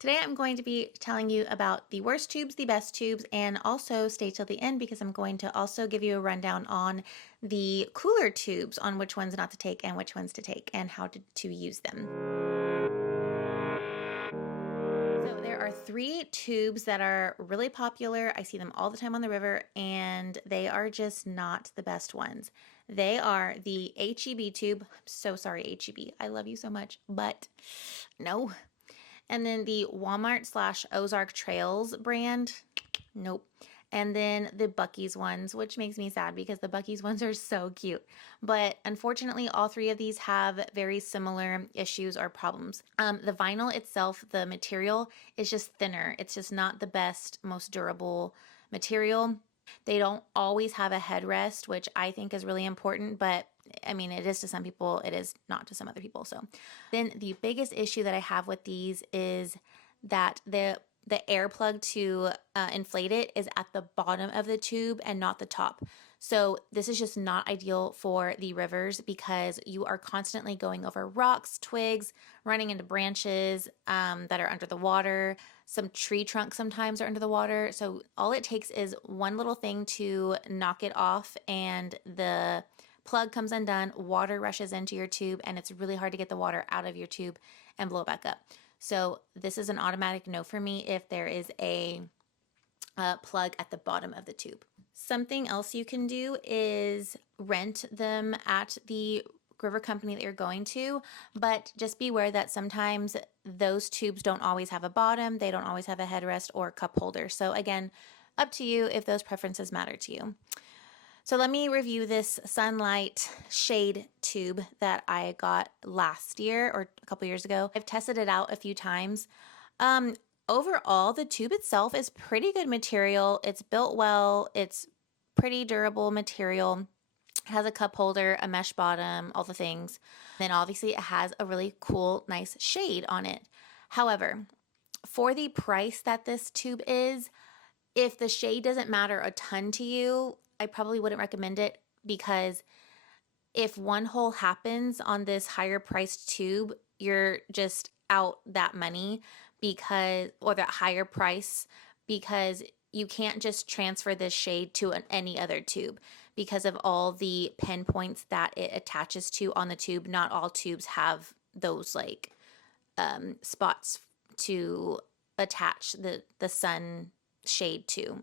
Today I'm going to be telling you about the worst tubes, the best tubes, and also stay till the end because I'm going to also give you a rundown on the cooler tubes, on which ones not to take and which ones to take and how to use them. So there are three tubes that are really popular. I see them all the time on the river and they are just not the best ones. They are the HEB tube. I'm so sorry, HEB. I love you so much, but no. And then the Walmart/Ozark Trails brand, nope. And then the Buc-ee's ones, which makes me sad because the Buc-ee's ones are so cute. But unfortunately, all three of these have very similar issues or problems. The vinyl itself, the material, is just thinner. It's just not the best, most durable material. They don't always have a headrest, which I think is really important, but I mean, it is to some people, it is not to some other people. So then the biggest issue that I have with these is that the air plug to inflate it is at the bottom of the tube and not the top. So this is just not ideal for the rivers because you are constantly going over rocks, twigs, running into branches that are under the water. Some tree trunks sometimes are under the water. So all it takes is one little thing to knock it off and the plug comes undone, water rushes into your tube, and it's really hard to get the water out of your tube and blow it back up. So this is an automatic no for me if there is a plug at the bottom of the tube. Something else you can do is rent them at the river company that you're going to, but just be aware that sometimes those tubes don't always have a bottom, they don't always have a headrest or cup holder. So again, up to you if those preferences matter to you. So let me review this Sunlight shade tube that I got last year or a couple years ago. I've tested it out a few times. Overall, the tube itself is pretty good material. It's built well. It's pretty durable material. It has a cup holder, a mesh bottom, all the things. Then obviously it has a really cool, nice shade on it. However, for the price that this tube is, if the shade doesn't matter a ton to you, I probably wouldn't recommend it because if one hole happens on this higher priced tube, you're just out that money or that higher price because you can't just transfer this shade to any other tube because of all the pinpoints that it attaches to on the tube. Not all tubes have those like spots to attach the sun shade to.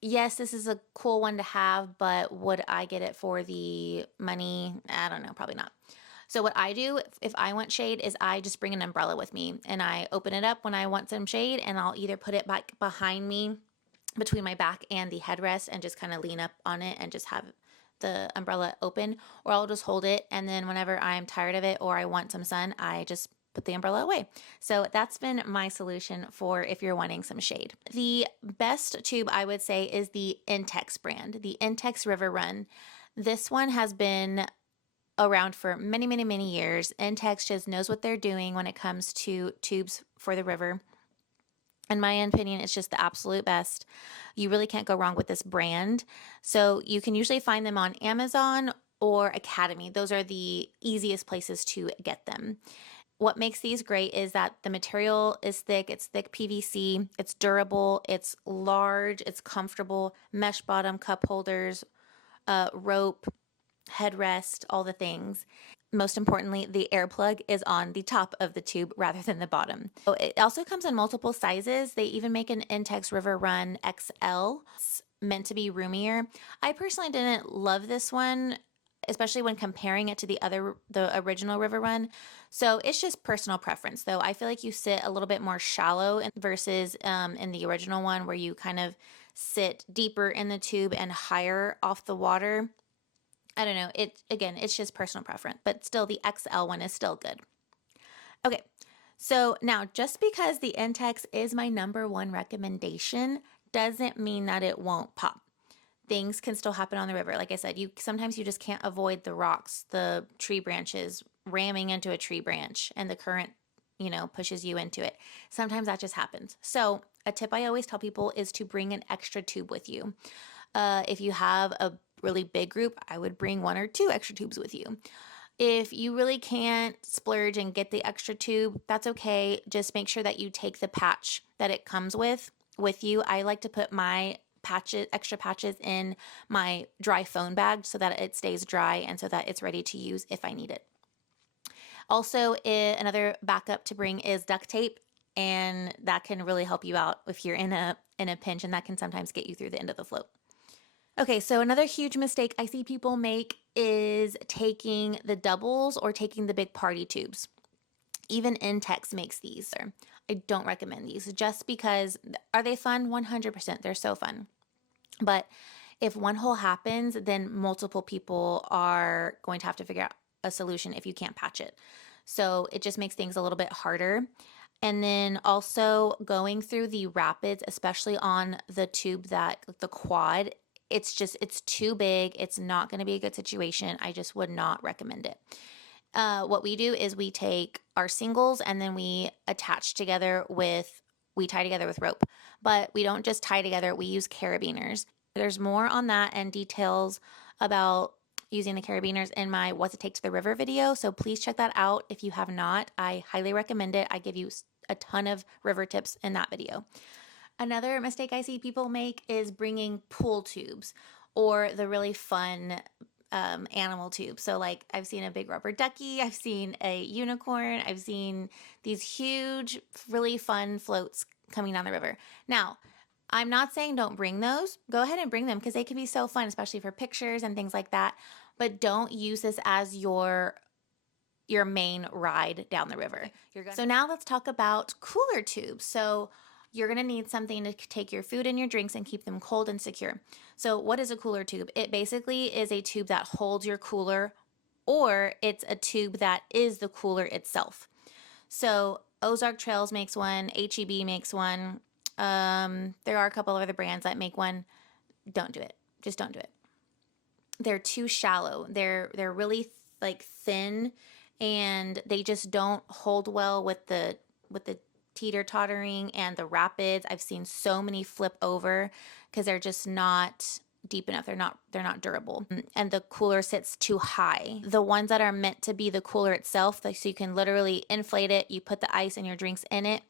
Yes, this is a cool one to have, but would I get it for the money? I don't know, probably not. So what I do if I want shade is I just bring an umbrella with me and I open it up when I want some shade and I'll either put it back behind me between my back and the headrest and just kind of lean up on it and just have the umbrella open, or I'll just hold it and then whenever I'm tired of it or I want some sun, I just put the umbrella away. So that's been my solution for if you're wanting some shade. The best tube I would say is the Intex brand, the Intex River Run. This one has been around for many, many, many years. Intex just knows what they're doing when it comes to tubes for the river. In my opinion, it's just the absolute best. You really can't go wrong with this brand. So you can usually find them on Amazon or Academy. Those are the easiest places to get them. What makes these great is that the material is thick. It's thick PVC. It's durable. It's large. It's comfortable. Mesh bottom, cup holders, rope, headrest, all the things. Most importantly, the air plug is on the top of the tube rather than the bottom. So it also comes in multiple sizes. They even make an Intex River Run XL. It's meant to be roomier. I personally didn't love this one, especially when comparing it to the original River Run. So it's just personal preference though. I feel like you sit a little bit more shallow versus in the original one where you kind of sit deeper in the tube and higher off the water. I don't know. It's just personal preference, but still the XL one is still good. Okay. So now just because the Intex is my number one recommendation doesn't mean that it won't pop. Things can still happen on the river. Like I said, sometimes you just can't avoid the rocks, the tree branches, ramming into a tree branch and the current, pushes you into it. Sometimes that just happens. So a tip I always tell people is to bring an extra tube with you. If you have a really big group, I would bring one or two extra tubes with you. If you really can't splurge and get the extra tube, that's okay. Just make sure that you take the patch that it comes with you. I like to put my extra patches in my dry phone bag so that it stays dry and so that it's ready to use if I need it. Also, another backup to bring is duct tape, and that can really help you out if you're in a pinch, and that can sometimes get you through the end of the float. Okay, so another huge mistake I see people make is taking the doubles or taking the big party tubes. Even Intex makes these. I don't recommend these just because, are they fun? 100%, they're so fun. But if one hole happens, then multiple people are going to have to figure out a solution if you can't patch it. So it just makes things a little bit harder. And then also going through the rapids, especially on the tube that the quad, it's too big. It's not going to be a good situation. I just would not recommend it. What we do is we take our singles and then we tie together with rope. But we don't just tie together, we use carabiners. There's more on that and details about using the carabiners in my What's It Take to the River video, so please check that out if you have not. I highly recommend it. I give you a ton of river tips in that video. Another mistake I see people make is bringing pool tubes or the really fun animal tube. So like I've seen a big rubber ducky, I've seen a unicorn, I've seen these huge, really fun floats coming down the river. Now, I'm not saying don't bring those. Go ahead and bring them because they can be so fun, especially for pictures and things like that. But don't use this as your main ride down the river. So now let's talk about cooler tubes. So you're going to need something to take your food and your drinks and keep them cold and secure. So what is a cooler tube? It basically is a tube that holds your cooler, or it's a tube that is the cooler itself. So Ozark Trails makes one, HEB makes one. There are a couple of other brands that make one. Don't do it. Just don't do it. They're too shallow. They're really like thin, and they just don't hold well with the teeter-tottering and the rapids. I've seen so many flip over because they're just not deep enough. They're not durable. And the cooler sits too high. The ones that are meant to be the cooler itself, so you can literally inflate it, you put the ice and your drinks in it,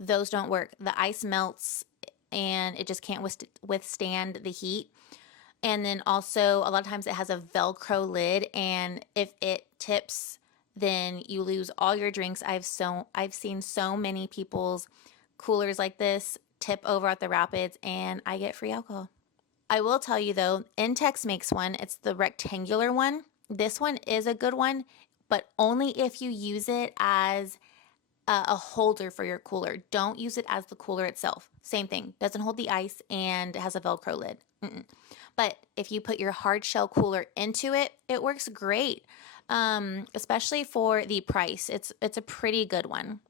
those don't work. The ice melts and it just can't withstand the heat. And then also a lot of times it has a Velcro lid, and if it tips, then you lose all your drinks. I've seen so many people's coolers like this tip over at the rapids, and I get free alcohol. I will tell you though, Intex makes one. It's the rectangular one. This one is a good one, but only if you use it as a holder for your cooler. Don't use it as the cooler itself. Same thing, doesn't hold the ice and it has a Velcro lid. But if you put your hard shell cooler into it, it works great. Especially for the price. It's a pretty good one.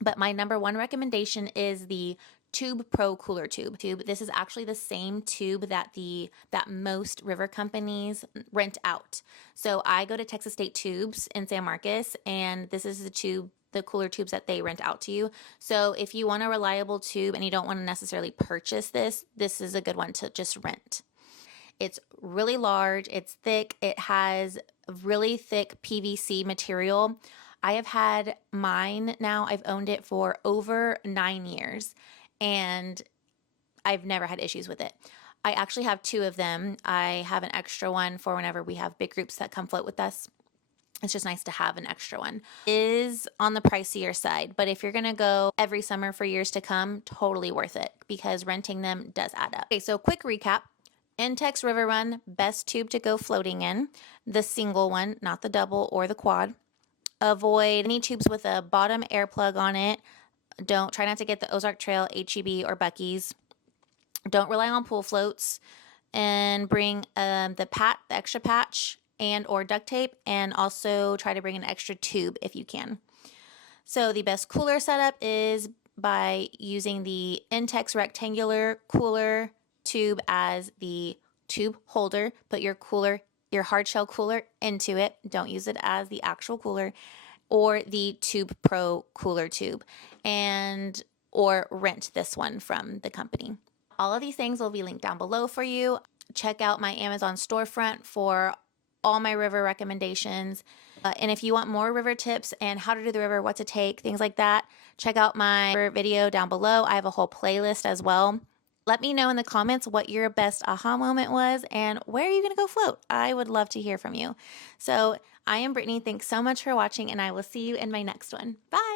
But my number one recommendation is the Tube Pro Cooler Tube. This is actually the same tube that most river companies rent out. So I go to Texas State Tubes in San Marcos, and this is the cooler tubes that they rent out to you. So if you want a reliable tube and you don't want to necessarily purchase this is a good one to just rent. It's really large, it's thick, it has really thick PVC material. I have had mine now, I've owned it for over 9 years, and I've never had issues with it. I actually have 2 of them. I have an extra one for whenever we have big groups that come float with us. It's just nice to have an extra one. It is on the pricier side, but if you're gonna go every summer for years to come, totally worth it because renting them does add up. Okay, so quick recap. Intex River Run, best tube to go floating in. The single one, not the double or the quad. Avoid any tubes with a bottom air plug on it. Try not to get the Ozark Trail, HEB, or Buc-ee's. Don't rely on pool floats. And bring the extra patch and or duct tape, and also try to bring an extra tube if you can. So the best cooler setup is by using the Intex rectangular cooler tube as the tube holder. Put your hard shell cooler into it. Don't use it as the actual cooler, or the Tube Pro cooler tube, or rent this one from the company. All of these things will be linked down below for you. Check out my Amazon storefront for all my river recommendations. And if you want more river tips and how to do the river, what to take, things like that, check out my video down below. I have a whole playlist as well. Let me know in the comments what your best aha moment was and where are you going to go float? I would love to hear from you. So I am Brittany. Thanks so much for watching, and I will see you in my next one. Bye.